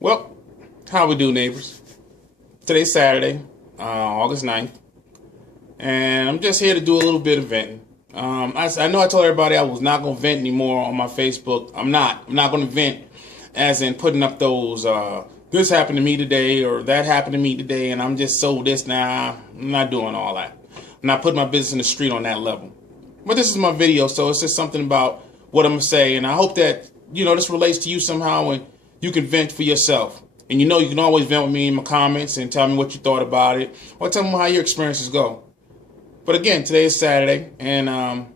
Well, how we do, neighbors? Today's Saturday, August 9th, and I'm just here to do a little bit of venting. I know I told everybody I was not going to vent anymore on my Facebook. I'm not going to vent as in putting up those, this happened to me today or that happened to me today, and I'm just so this now. I'm not doing all that. I'm not putting my business in the street on that level. But this is my video, so it's just something about what I'm going to say, and I hope that, this relates to you somehow and you can vent for yourself. And you can always vent with me in my comments and tell me what you thought about it or tell me how your experiences go. But again, today is Saturday, and I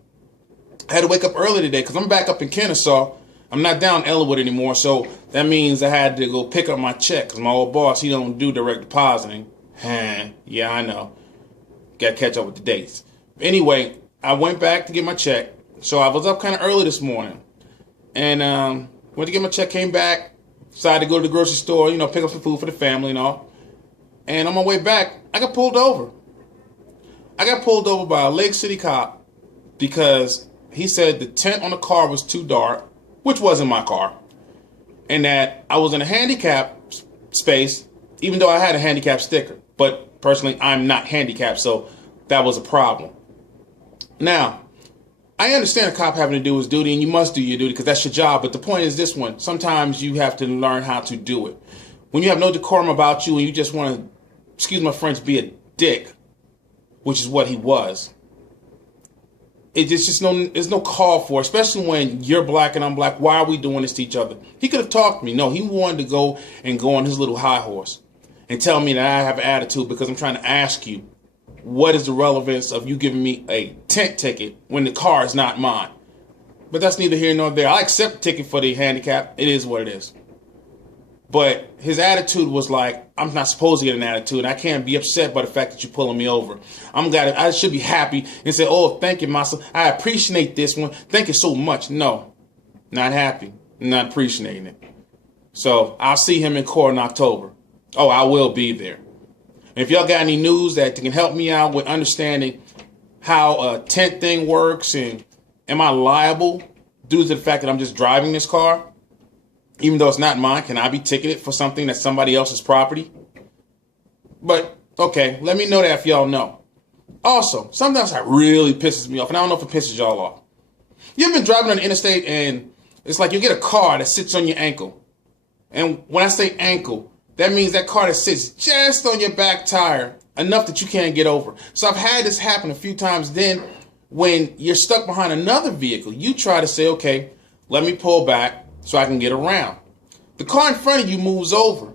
had to wake up early today because I'm back up in Kennesaw. I'm not down in Elwood anymore, so that means I had to go pick up my check because my old boss, he don't do direct depositing. Yeah, I know. Got to catch up with the dates. Anyway, I went back to get my check, so I was up kind of early this morning. And went to get my check, came back, decided to go to the grocery store, pick up some food for the family and all. And on my way back, I got pulled over. I got pulled over by a Lake City cop because he said the tint on the car was too dark, which wasn't my car, and that I was in a handicap space, even though I had a handicap sticker. But personally, I'm not handicapped, so that was a problem. Now, I understand a cop having to do his duty, and you must do your duty because that's your job. But the point is this one. Sometimes you have to learn how to do it. When you have no decorum about you and you just want to, excuse my French, be a dick, which is what he was, there's no call for it, especially when you're black and I'm black. Why are we doing this to each other? He could have talked to me. No, he wanted to go on his little high horse and tell me that I have an attitude because I'm trying to ask you, what is the relevance of you giving me a tent ticket when the car is not mine? But that's neither here nor there. I accept the ticket for the handicap. It is what it is. But his attitude was like, I'm not supposed to get an attitude. I can't be upset by the fact that you're pulling me over. I should be happy and say, oh, thank you, Massa. I appreciate this one. Thank you so much. No, not happy. Not appreciating it. So I'll see him in court in October. Oh, I will be there. If y'all got any news that can help me out with understanding how a tent thing works and am I liable due to the fact that I'm just driving this car, even though it's not mine, can I be ticketed for something that's somebody else's property? But, okay, let me know that if y'all know. Also, something else that really pisses me off, and I don't know if it pisses y'all off. You ever been driving on the interstate and it's like you get a car that sits on your ankle. And when I say ankle, that means that car that sits just on your back tire, enough that you can't get over. So I've had this happen a few times. Then when you're stuck behind another vehicle, you try to say, okay, let me pull back so I can get around. The car in front of you moves over.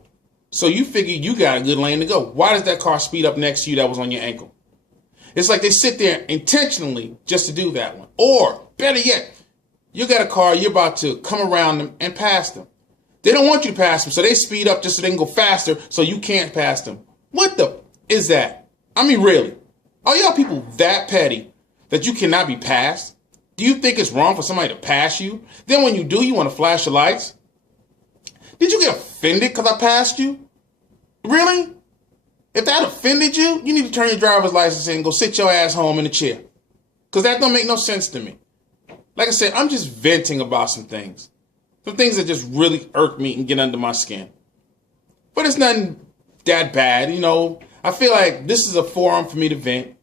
So you figure you got a good lane to go. Why does that car speed up next to you that was on your ankle? It's like they sit there intentionally just to do that one. Or better yet, you got a car, you're about to come around them and pass them. They don't want you to pass them, so they speed up just so they can go faster so you can't pass them. What the is that? I mean, really? Are y'all people that petty that you cannot be passed? Do you think it's wrong for somebody to pass you? Then when you do, you want to flash your lights? Did you get offended because I passed you? Really? If that offended you, you need to turn your driver's license in and go sit your ass home in a chair. Because that don't make no sense to me. Like I said, I'm just venting about some things. Some things that just really irk me and get under my skin. But it's nothing that bad, I feel like this is a forum for me to vent,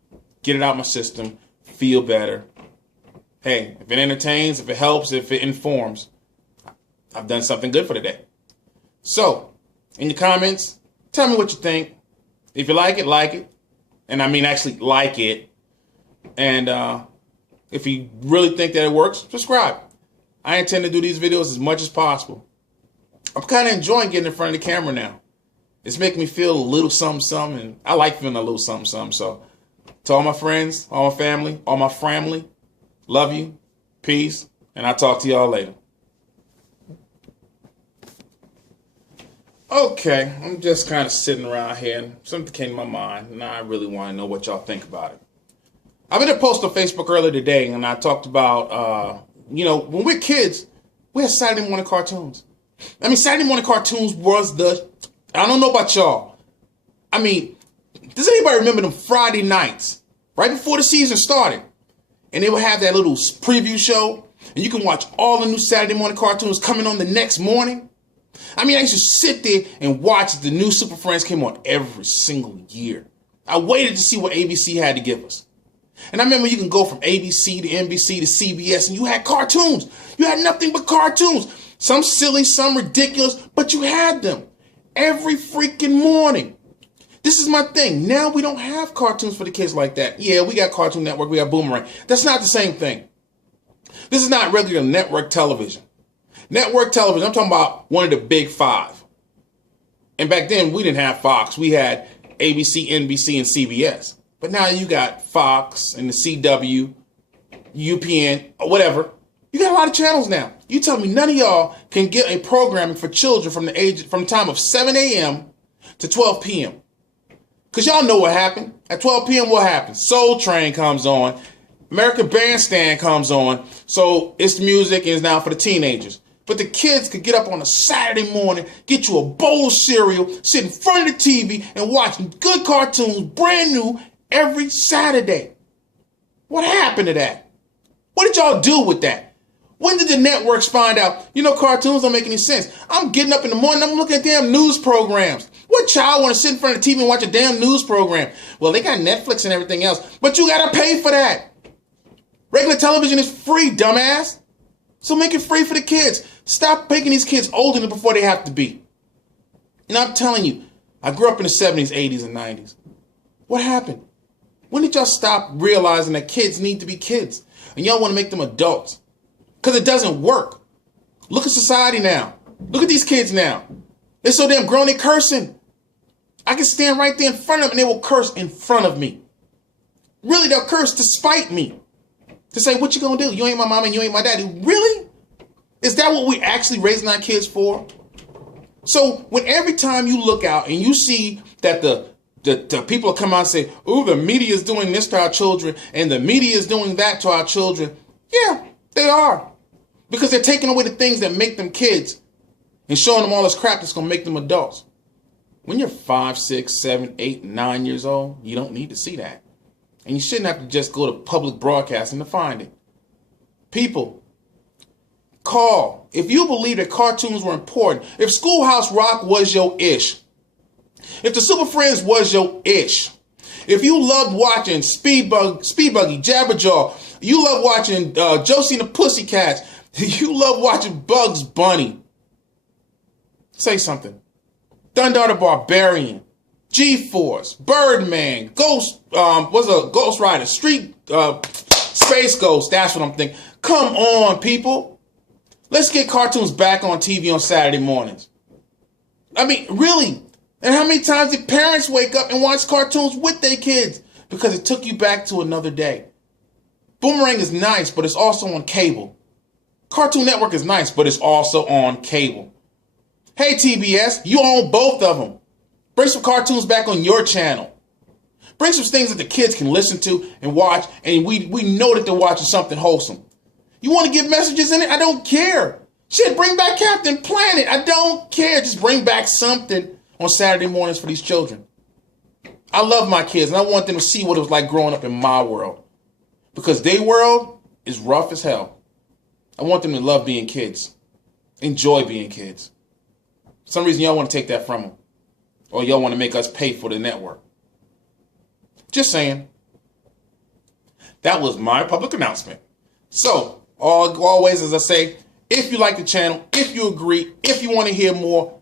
get it out my system, feel better. Hey, if it entertains, if it helps, if it informs, I've done something good for the day. So, in the comments, tell me what you think. If you like it. And I mean actually like it. And if you really think that it works, subscribe. I intend to do these videos as much as possible. I'm kind of enjoying getting in front of the camera now. It's making me feel a little something, and I like feeling a little something. So, to all my friends, all my family, love you, peace, and I'll talk to y'all later. Okay, I'm just kind of sitting around here, and something came to my mind, and I really want to know what y'all think about it. I made a post on Facebook earlier today, and I talked about, when we're kids, we had Saturday morning cartoons. I mean, Saturday morning cartoons was I don't know about y'all. I mean, does anybody remember them Friday nights, right before the season started? And they would have that little preview show, and you can watch all the new Saturday morning cartoons coming on the next morning. I mean, I used to sit there and watch the new Super Friends came on every single year. I waited to see what ABC had to give us. And I remember you can go from ABC to NBC to CBS and you had cartoons. You had nothing but cartoons. Some silly, some ridiculous, but you had them every freaking morning. This is my thing. Now we don't have cartoons for the kids like that. Yeah, we got Cartoon Network, we got Boomerang. That's not the same thing. This is not regular network television. Network television, I'm talking about one of the big five. And back then, we didn't have Fox. We had ABC, NBC, and CBS. But now you got Fox and the CW, UPN, or whatever. You got a lot of channels now. You tell me none of y'all can get a programming for children from the time of 7 a.m. to 12 p.m. Because y'all know what happened. At 12 p.m., what happens? Soul Train comes on. American Bandstand comes on. So it's music and it's now for the teenagers. But the kids could get up on a Saturday morning, get you a bowl of cereal, sit in front of the TV and watch good cartoons, brand new, every Saturday. What happened to that? What did y'all do with that? When did the networks find out, cartoons don't make any sense? I'm getting up in the morning, I'm looking at damn news programs. What child want to sit in front of the TV and watch a damn news program? Well, they got Netflix and everything else, but you got to pay for that. Regular television is free, dumbass. So make it free for the kids. Stop making these kids older than before they have to be. And I'm telling you, I grew up in the 70s, 80s, and 90s. What happened? When did y'all stop realizing that kids need to be kids? And y'all want to make them adults? Because it doesn't work. Look at society now. Look at these kids now. They're so damn grown, they're cursing. I can stand right there in front of them and they will curse in front of me. Really, they'll curse to spite me. To say, what you gonna do? You ain't my mom and you ain't my daddy. Really? Is that what we actually raising our kids for? So when every time you look out and you see that the people come out and say, oh, the media is doing this to our children and the media is doing that to our children. Yeah, they are. Because they're taking away the things that make them kids and showing them all this crap that's going to make them adults. When you're 5, 6, 7, 8, 9 years old, you don't need to see that. And you shouldn't have to just go to public broadcasting to find it. People, call. If you believe that cartoons were important, if Schoolhouse Rock was your ish, if the Super Friends was your ish, if you loved watching Speed Buggy, Jabberjaw, you love watching Josie and the Pussycats, you love watching Bugs Bunny, say something. Dundar the Barbarian, G-Force, Birdman, Ghost Rider, Space Ghost, that's what I'm thinking. Come on, people. Let's get cartoons back on TV on Saturday mornings. I mean, really. And how many times did parents wake up and watch cartoons with their kids? Because it took you back to another day. Boomerang is nice, but it's also on cable. Cartoon Network is nice, but it's also on cable. Hey, TBS, you own both of them. Bring some cartoons back on your channel. Bring some things that the kids can listen to and watch, and we know that they're watching something wholesome. You want to give messages in it? I don't care. Shit, bring back Captain Planet. I don't care. Just bring back something on Saturday mornings for these children. I love my kids, and I want them to see what it was like growing up in my world. Because their world is rough as hell. I want them to love being kids. Enjoy being kids. For some reason, y'all want to take that from them. Or y'all want to make us pay for the network. Just saying. That was my public announcement. So, always, as I say, if you like the channel, if you agree, if you want to hear more,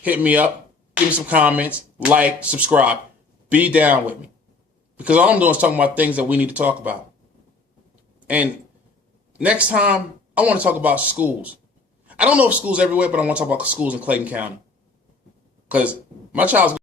hit me up. Give me some comments, like, subscribe. Be down with me. Because all I'm doing is talking about things that we need to talk about. And next time, I want to talk about schools. I don't know if schools everywhere, but I want to talk about schools in Clayton County. Because my child's